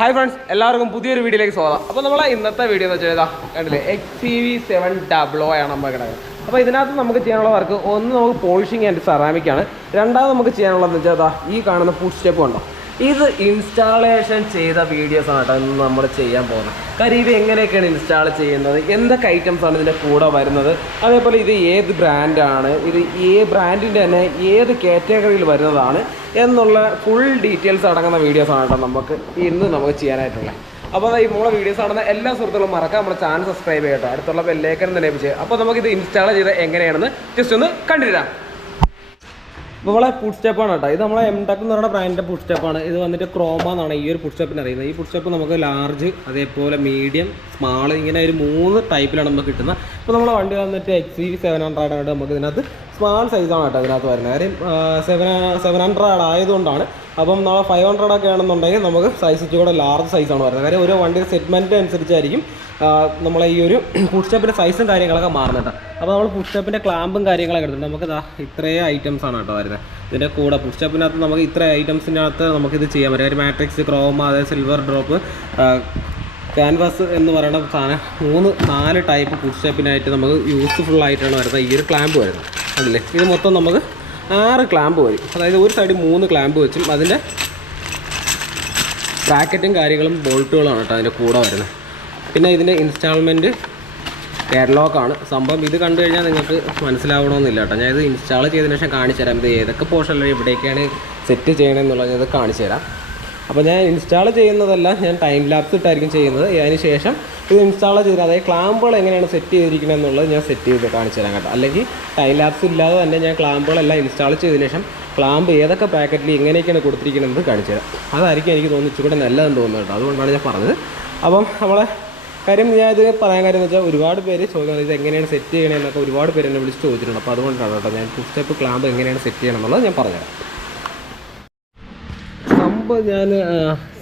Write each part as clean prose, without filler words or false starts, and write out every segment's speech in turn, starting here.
Hi friends, എല്ലാവർക്കും പുതിയൊരു വീഡിയോയിലേക്ക് സ്വാഗതം. അപ്പോൾ നമ്മളെ ഇന്നത്തെ വീഡിയോ എന്ന് വെച്ചാൽ കണ്ടില്ലേ XUV 700 ആണ് നമ്മൾ കിടക്കുന്നത്. അപ്പോൾ ഇതിനകത്ത് നമുക്ക് ചെയ്യാനുള്ള വർക്ക് ഒന്ന് നമുക്ക് പോളിഷിംഗ് ആൻഡ് സെറാമിക് ആണ്. രണ്ടാമത് നമുക്ക് ചെയ്യാനുള്ളതെന്ന് വെച്ചാൽ ഈ കാണുന്ന പുഷ് സ്റ്റെപ്പ് ഉണ്ടോ, ഇത് ഇൻസ്റ്റാളേഷൻ ചെയ്ത വീഡിയോസാണ് കേട്ടോ ഇന്ന് നമ്മൾ ചെയ്യാൻ പോകുന്നത്. കാര്യം ഇത് എങ്ങനെയൊക്കെയാണ് ഇൻസ്റ്റാൾ ചെയ്യുന്നത്, എന്തൊക്കെ ഐറ്റംസാണ് ഇതിൻ്റെ കൂടെ വരുന്നത്, അതേപോലെ ഇത് ഏത് ബ്രാൻഡാണ്, ഇത് ബ്രാൻഡിൻ്റെ തന്നെ ഏത് കാറ്റഗറിയിൽ വരുന്നതാണ് എന്നുള്ള ഫുൾ ഡീറ്റെയിൽസ് അടങ്ങുന്ന വീഡിയോസാണ് കേട്ടോ നമുക്ക് ചെയ്യാനായിട്ടുള്ളത്. അപ്പോൾ ഈ നമ്മളെ വീഡിയോസ് കാണുന്ന എല്ലാ സുഹൃത്തുക്കളും മറക്കാം നമ്മുടെ ചാനൽ സബ്സ്ക്രൈബ് ചെയ്യട്ടോ, അടുത്തുള്ള ബെല്ലൈക്കൺ തന്നെ ചെയ്യുക. അപ്പോൾ നമുക്കിത് ഇൻസ്റ്റാൾ ചെയ്ത് എങ്ങനെയാണെന്ന് ജസ്റ്റ് ഒന്ന് കണ്ടിരാം. ഇപ്പോൾ നമ്മളെ പുഷ് സ്റ്റെപ്പാണ് കേട്ടോ, ഇത് നമ്മളെ M-TEK എന്ന് പറയുന്ന ബ്രാൻഡിൻ്റെ പുഷ് സ്റ്റെപ്പാണ്. ഇത് വന്നിട്ട് ക്രോമ എന്നാണ് ഈ ഒരു പുഷ് സ്റ്റെപ്പിന് അറിയുന്നത്. ഈ പുഷ് സ്റ്റെപ്പ് നമുക്ക് ലാർജ്, അതേപോലെ മീഡിയം, സ്മാൾ, ഇങ്ങനെ ഒരു 3 ടൈപ്പിലാണ് നമുക്ക് കിട്ടുന്നത്. ഇപ്പോൾ നമ്മളെ വണ്ടി വന്നിട്ട് XUV 700 ആണ്. നമുക്ക് ഇതിനകത്ത് സ്മാൾ സൈസാണ് കേട്ടോ ഇതിനകത്ത് വരുന്നത്. കാര്യം 700 ആയതുകൊണ്ടാണ്. അപ്പം നമ്മൾ 500 ഒക്കെ ആണെന്നുണ്ടെങ്കിൽ നമുക്ക് സൈസ് കൂടെ ലാർജ് സൈസാണ് വരുന്നത്. കാര്യം ഓരോ വണ്ടിയുടെ സെഗ്മെൻറ്റ് അനുസരിച്ചായിരിക്കും നമ്മളെ ഈ ഒരു പുഷ് സ്റ്റെപ്പിൻ്റെ സൈസും കാര്യങ്ങളൊക്കെ മാറുന്നുണ്ട്. അപ്പോൾ നമ്മൾ പുഷ് സ്റ്റെപ്പിൻ്റെ ക്ലാമ്പും കാര്യങ്ങളൊക്കെ എടുത്തിട്ട് നമുക്ക് ഇത്രയും ഐറ്റംസാണ് കേട്ടോ വരുന്നത്. ഇതിൻ്റെ കൂടെ പുഷ് സ്റ്റെപ്പിനകത്ത് നമുക്ക് ഇത്ര ഐറ്റംസിനകത്ത് നമുക്കിത് ചെയ്യാൻ പറ്റും. ഒരു മാട്രിക്സ്, ക്രോമ, അതായത് സിൽവർ ഡ്രോപ്പ്, ക്യാൻവാസ് എന്ന് പറയുന്ന സാധനം 3-4 ടൈപ്പ് പുഷ് സ്റ്റെപ്പിനായിട്ട് നമുക്ക് യൂസ്ഫുൾ ആയിട്ടാണ് വരുന്നത് ഈ ഒരു ക്ലാമ്പ് വരുന്നത്. അതല്ലേ, ഇത് മൊത്തം നമുക്ക് 6 ക്ലാമ്പ് വരും. അതായത് ഒരു സൈഡിൽ 3 ക്ലാമ്പ് വെച്ചും അതിൻ്റെ ബ്രാക്കറ്റും കാര്യങ്ങളും ബോൾട്ടുകളാണ് കേട്ടോ അതിൻ്റെ കൂടെ വരുന്നത്. പിന്നെ ഇതിൻ്റെ ഇൻസ്റ്റാൾമെൻറ്റ് കാറ്റലോഗാണ് സംഭവം. ഇത് കണ്ടു കഴിഞ്ഞാൽ നിങ്ങൾക്ക് മനസ്സിലാവണമെന്നില്ല കേട്ടോ. ഞാൻ ഇത് ഇൻസ്റ്റാൾ ചെയ്തതിന് ശേഷം കാണിച്ചു തരാം. ഇത് ഏതൊക്കെ പോർഷനിൽ എവിടേക്കാണ് സെറ്റ് ചെയ്യണമെന്നുള്ളത് ഇത് കാണിച്ചു തരാം. അപ്പോൾ ഞാൻ ഇൻസ്റ്റാൾ ചെയ്യുന്നതല്ല, ഞാൻ ടൈം ലാപ്സ് ഇട്ടായിരിക്കും ചെയ്യുന്നത്. അതിന് ശേഷം ഇത് ഇൻസ്റ്റാൾ ചെയ്ത് അതായത് ക്ലാമ്പുകൾ എങ്ങനെയാണ് സെറ്റ് ചെയ്തിരിക്കുന്നത് എന്നുള്ളത് ഞാൻ സെറ്റ് ചെയ്ത് കാണിച്ചു തരാം കേട്ടോ. അല്ലെങ്കിൽ ടൈം ലാപ്സ് ഇല്ലാതെ തന്നെ ഞാൻ ക്ലാമ്പുകളെല്ലാം ഇൻസ്റ്റാൾ ചെയ്തതിന് ശേഷം ക്ലാമ്പ് ഏതൊക്കെ പാക്കറ്റിൽ എങ്ങനെയൊക്കെയാണ് കൊടുത്തിരിക്കുന്നത് കാണിച്ചു തരാം. അതായിരിക്കും എനിക്ക് തോന്നുന്നു ഇച്ചിരി നല്ലതെന്ന് തോന്നുന്നു കേട്ടോ. അതുകൊണ്ടാണ് ഞാൻ പറഞ്ഞത്. അപ്പം നമ്മളെ കാര്യം ഞാൻ ഇത് പറയാൻ കാര്യം എന്ന് വെച്ചാൽ ഒരുപാട് പേര് ചോദിക്കുന്നത് ഇത് എങ്ങനെയാണ് സെറ്റ് ചെയ്യണമെന്നൊക്കെ ഒരുപാട് പേര് എന്നെ വിളിച്ച് ചോദിച്ചിട്ടുണ്ട്. അപ്പോൾ അതുകൊണ്ടാണ് കേട്ടോ ഞാൻ പുഷ് സ്റ്റെപ്പ് ക്ലാമ്പ് എങ്ങനെയാണ് സെറ്റ് ചെയ്യണം എന്നുള്ളത് ഞാൻ പറഞ്ഞുതരാം. സംഭവം ഞാൻ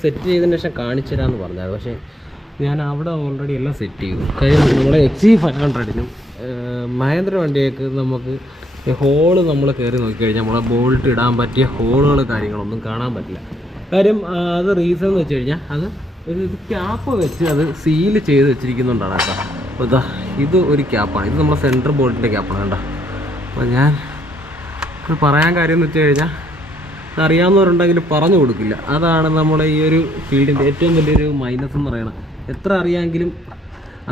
സെറ്റ് ചെയ്തതിന് ശേഷം കാണിച്ചു തരാമെന്ന് പറഞ്ഞത്, പക്ഷേ ഞാൻ അവിടെ ഓൾറെഡി എല്ലാം സെറ്റ് ചെയ്തു. കാര്യം നമ്മുടെ XUV 500-നും മഹേന്ദ്ര വണ്ടിയൊക്കെ നമുക്ക് ഹോള് നമ്മൾ കയറി നോക്കിക്കഴിഞ്ഞാൽ നമ്മളെ ബോൾട്ട് ഇടാൻ പറ്റിയ ഹോളുകൾ കാര്യങ്ങളൊന്നും കാണാൻ പറ്റില്ല. കാര്യം അത് റീസൺ എന്ന് വെച്ച് കഴിഞ്ഞാൽ അത് ഒരു ക്യാപ്പ് വെച്ച് അത് സീല് ചെയ്ത് വെച്ചിരിക്കുന്നുണ്ടാണ് കേട്ടോ. അപ്പോൾ ഇത് ഒരു ക്യാപ്പാണ്, ഇത് നമ്മുടെ സെൻട്രൽ ബോൾട്ടിൻ്റെ ക്യാപ്പാണ് കേട്ടോ. അപ്പോൾ ഞാൻ പറയാൻ കാര്യം എന്ന് വെച്ച് കഴിഞ്ഞാൽ അറിയാവുന്നവരുണ്ടെങ്കിൽ പറഞ്ഞു കൊടുക്കില്ല. അതാണ് നമ്മുടെ ഈ ഒരു ഫീൽഡിൻ്റെ ഏറ്റവും വലിയൊരു മൈനസ് എന്ന് പറയുന്നത്. എത്ര അറിയാമെങ്കിലും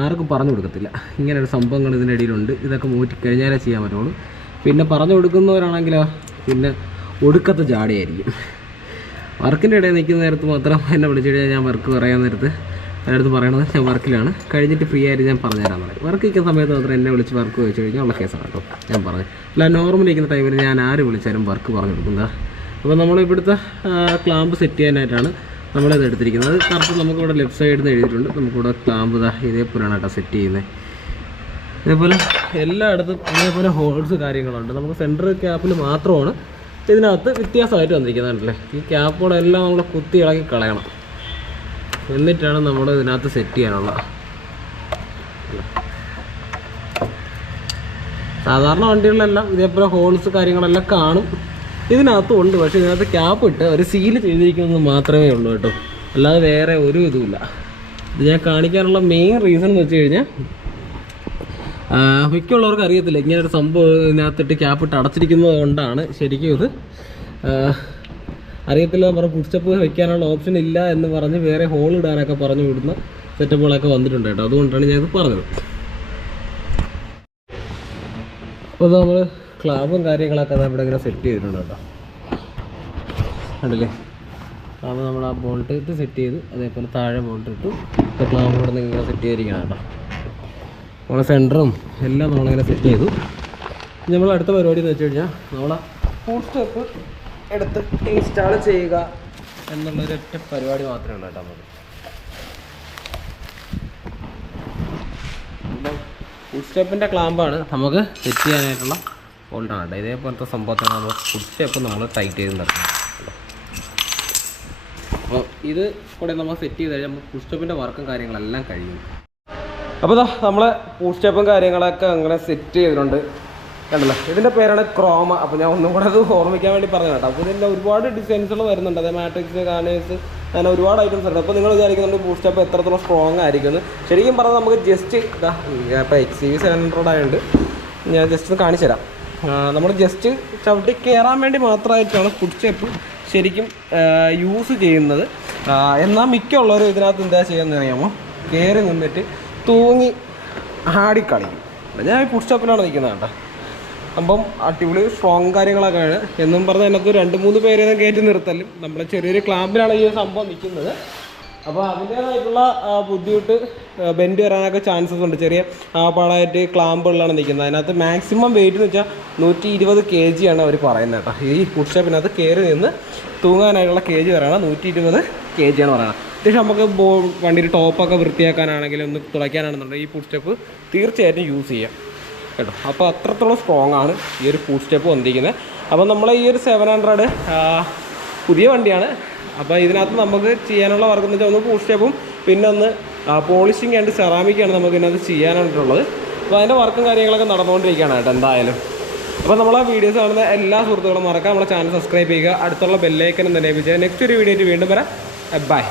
ആർക്കും പറഞ്ഞു കൊടുക്കത്തില്ല. ഇങ്ങനെയൊരു സംഭവങ്ങൾ ഇതിനിടയിലുണ്ട്, ഇതൊക്കെ മൂറ്റിക്കഴിഞ്ഞാലേ ചെയ്യാൻ പറ്റുള്ളൂ. പിന്നെ പറഞ്ഞു കൊടുക്കുന്നവരാണെങ്കിലോ പിന്നെ ഒടുക്കത്തെ ജാടിയായിരിക്കും. വർക്കിൻ്റെ ഇടയിൽ നിൽക്കുന്ന നേരത്ത് മാത്രം എന്നെ വിളിച്ചു കഴിഞ്ഞാൽ ഞാൻ വർക്ക് പറയാൻ നേരത്ത് അടുത്ത് പറയണത് ഞാൻ വർക്കിലാണ്, കഴിഞ്ഞിട്ട് ഫ്രീ ആയിട്ട് ഞാൻ പറഞ്ഞുതരാൻ പറയും. വർക്ക് ഇരിക്കുന്ന സമയത്ത് മാത്രം എന്നെ വിളിച്ച് വർക്ക് ചോദിച്ചു കഴിഞ്ഞാൽ ഉള്ള കേസാണ് കേട്ടോ ഞാൻ പറഞ്ഞു. അല്ല, നോർമലി ഇരിക്കുന്ന ടൈമിൽ ഞാൻ ആര് വിളിച്ചാലും വർക്ക് പറഞ്ഞു കൊടുക്കുന്നത്. അപ്പോൾ നമ്മളിവിടുത്തെ ക്ലാമ്പ് സെറ്റ് ചെയ്യാനായിട്ടാണ് നമ്മളിത് എടുത്തിരിക്കുന്നത്. കറക്റ്റ് നമുക്കിവിടെ ലെഫ്റ്റ് സൈഡിൽ നിന്ന് എഴുതിയിട്ടുണ്ട്. നമുക്കിവിടെ ക്ലാമ്പ് ഇതേപോലെയാണ് കേട്ടോ സെറ്റ് ചെയ്യുന്നത്. ഇതേപോലെ എല്ലായിടത്തും ഇതേപോലെ ഹോൾസ് കാര്യങ്ങളുണ്ട്. നമുക്ക് സെൻട്രൽ ക്യാപ്പിൽ മാത്രമാണ് ഇതിനകത്ത് വ്യത്യാസമായിട്ട് വന്നിരിക്കുന്നതല്ലേ. ഈ ക്യാപ്പുകളെല്ലാം നമ്മൾ കുത്തി ഇളക്കി കളയണം, എന്നിട്ടാണ് നമ്മൾ ഇതിനകത്ത് സെറ്റ് ചെയ്യാനുള്ളത്. സാധാരണ വണ്ടികളിലെല്ലാം ഇതേപോലെ ഹോൾസ് കാര്യങ്ങളെല്ലാം കാണും, ഇതിനകത്തും ഉണ്ട്. പക്ഷേ ഇതിനകത്ത് ക്യാപ്പ് ഇട്ട് ഒരു സീല് ചെയ്തിരിക്കുന്നത് മാത്രമേ ഉള്ളൂ കേട്ടോ, അല്ലാതെ വേറെ ഒരു ഇതുമില്ല. ഇത് ഞാൻ കാണിക്കാനുള്ള മെയിൻ റീസൺ എന്ന് വെച്ച് കഴിഞ്ഞാൽ മിക്കുള്ളവർക്ക് അറിയത്തില്ല ഇങ്ങനൊരു സംഭവം ഇതിനകത്തിട്ട് ക്യാപ്പിട്ട് അടച്ചിരിക്കുന്നത് കൊണ്ടാണ് ശരിക്കും ഇത് അറിയത്തില്ല. പറഞ്ഞ പുഷ് സ്റ്റെപ്പ് വയ്ക്കാനുള്ള ഓപ്ഷൻ ഇല്ല എന്ന് പറഞ്ഞ് വേറെ ഹോൾ ഇടാനൊക്കെ പറഞ്ഞു വിടുന്ന സെറ്റപ്പുകളൊക്കെ വന്നിട്ടുണ്ട് കേട്ടോ. അതുകൊണ്ടാണ് ഞാനിത് പറഞ്ഞത്. അപ്പോൾ നമ്മൾ ക്ലാമ്പും കാര്യങ്ങളൊക്കെ ഇവിടെ ഇങ്ങനെ സെറ്റ് ചെയ്തിട്ടുണ്ട് കേട്ടോ, കണ്ടില്ലേ. ക്ലാമ്പ് നമ്മൾ ആ ബോൾട്ട് ഇട്ട് സെറ്റ് ചെയ്ത് അതേപോലെ താഴെ ബോൾട്ട് ഇട്ടു. ഇപ്പോൾ ക്ലാമ്പ് ഇവിടെ നിന്ന് ഇങ്ങനെ സെറ്റ് ചെയ്തിരിക്കണം കേട്ടോ. നമ്മളെ സെൻറ്ററും എല്ലാം നമ്മളിങ്ങനെ സെറ്റ് ചെയ്തു. നമ്മൾ അടുത്ത പരിപാടി എന്ന് വെച്ച് കഴിഞ്ഞാൽ നമ്മളെ പുഷ് സ്റ്റെപ്പ് എടുത്ത് ഇൻസ്റ്റാൾ ചെയ്യുക എന്നുള്ളൊരൊറ്റ പരിപാടി മാത്രമേ ഉള്ളൂ കേട്ടോ. നമുക്ക് പുഷ് സ്റ്റെപ്പിൻ്റെ ക്ലാമ്പാണ് നമുക്ക് സെറ്റ് ചെയ്യാനായിട്ടുള്ള ബോൾട്ടാണ് കേട്ടോ. ഇതേപോലത്തെ സംഭവത്താണ് നമ്മൾ പുഷ് സ്റ്റെപ്പ് നമ്മൾ ടൈറ്റ് ചെയ്ത് നിർത്തുന്നത്. അപ്പോൾ ഇത് കൂടെ നമ്മൾ സെറ്റ് ചെയ്ത് കഴിഞ്ഞാൽ നമുക്ക് പുഷ് സ്റ്റെപ്പിൻ്റെ വർക്കും കാര്യങ്ങളെല്ലാം കഴിയും. അപ്പോൾ നമ്മളെ പുഷ് സ്റ്റെപ്പും കാര്യങ്ങളൊക്കെ അങ്ങനെ സെറ്റ് ചെയ്തിട്ടുണ്ട്. കണ്ടല്ലോ, ഇതിൻ്റെ പേരാണ് ക്രോമ. അപ്പോൾ ഞാൻ ഒന്നും കൂടെ അത് ഓർമ്മിക്കാൻ വേണ്ടി പറഞ്ഞു കേട്ടോ. അപ്പോൾ ഇതിൻ്റെ ഒരുപാട് ഡിസൈൻസുകൾ വരുന്നുണ്ട്. അതായത് മാട്രിക്സ്, കാനേഴ്സ്, അങ്ങനെ ഒരുപാട് ഐറ്റംസ് ഉണ്ട്. അപ്പോൾ നിങ്ങൾ വിചാരിക്കുന്നുണ്ട് ബൂട്ട് സ്റ്റെപ്പ് എത്രത്തോളം സ്ട്രോങ് ആയിരിക്കും. ശരിക്കും പറഞ്ഞാൽ നമുക്ക് ജസ്റ്റ് ഇതാ ഇപ്പോൾ XUV 700 ആയതുകൊണ്ട് ഞാൻ ജസ്റ്റ് ഒന്ന് കാണിച്ചു തരാം. നമ്മൾ ജസ്റ്റ് ചവിട്ടി കയറാൻ വേണ്ടി മാത്രമായിട്ടാണ് ഫുഡ് സ്റ്റെപ്പ് ശരിക്കും യൂസ് ചെയ്യുന്നത്. എന്നാൽ മിക്കുള്ളവരും ഇതിനകത്ത് എന്താ ചെയ്യുന്നത് അറിയാമോ, കയറി നിന്നിട്ട് തൂങ്ങി ആടിക്കളിക്കും. ഞാൻ ഈ ഫുഡ് സ്റ്റെപ്പിലാണ് നിൽക്കുന്നത് കേട്ടോ. അപ്പം അടിപൊളി സ്ട്രോങ് കാര്യങ്ങളൊക്കെയാണ് എന്നും പറഞ്ഞാൽ എനിക്ക് 2-3 പേരെ കയറ്റി നിർത്തലും നമ്മൾ ചെറിയൊരു ക്ലാമ്പിലാണ് ഈ സംഭവം നിൽക്കുന്നത്. അപ്പോൾ അതിൻ്റേതായിട്ടുള്ള ബുദ്ധിമുട്ട് ബെൻഡ് വരാനൊക്കെ ചാൻസസ് ഉണ്ട്. ചെറിയ പാടായിട്ട് ക്ലാമ്പുകളിലാണ് നിൽക്കുന്നത്. അതിനകത്ത് മാക്സിമം വെയിറ്റ് എന്ന് വെച്ചാൽ 120 kg ആണ് അവർ പറയുന്നത് കേട്ടോ. ഈ ഫുഡ് സ്റ്റെപ്പിനകത്ത് കയറി നിന്ന് തൂങ്ങാനായിട്ടുള്ള kg വരാണ് 120 kg ആണ് പറയുന്നത്. അത്യാവശ്യം നമുക്ക് വണ്ടിയുടെ ടോപ്പൊക്കെ വൃത്തിയാക്കാനാണെങ്കിലും ഒന്ന് തുളയ്ക്കാനാണെന്നുണ്ടെങ്കിൽ ഈ ഫുഡ് സ്റ്റെപ്പ് തീർച്ചയായിട്ടും യൂസ് ചെയ്യാം കേട്ടോ. അപ്പോൾ അത്രത്തോളം സ്ട്രോങ് ആണ് ഈ ഒരു ഫുഡ് സ്റ്റെപ്പ് വന്നിരിക്കുന്നത്. അപ്പോൾ നമ്മൾ ഈ ഒരു 700 പുതിയ വണ്ടിയാണ്. അപ്പോൾ ഇതിനകത്ത് നമുക്ക് ചെയ്യാനുള്ള വർക്ക് എന്ന് വെച്ചാൽ ഒന്ന് ഫുഡ് സ്റ്റെപ്പും പിന്നെ ഒന്ന് പോളിഷിങ് ആൻഡ് സെറാമിക്കാണ് നമുക്ക് ഇതിനകത്ത് ചെയ്യാനായിട്ടുള്ളത്. അപ്പോൾ അതിൻ്റെ വർക്കും കാര്യങ്ങളൊക്കെ നടന്നുകൊണ്ടിരിക്കുകയാണ് കേട്ടോ എന്തായാലും. അപ്പോൾ നമ്മളെ വീഡിയോസ് കാണുന്ന എല്ലാ സുഹൃത്തുക്കളും മറക്കാം നമ്മളെ ചാനൽ സബ്സ്ക്രൈബ് ചെയ്യുക, അടുത്തുള്ള ബെല്ലൈക്കനും തന്നെ ലഭിച്ചാൽ നെക്സ്റ്റ് ഒരു വീഡിയോ വീണ്ടും വരാം. ബൈ.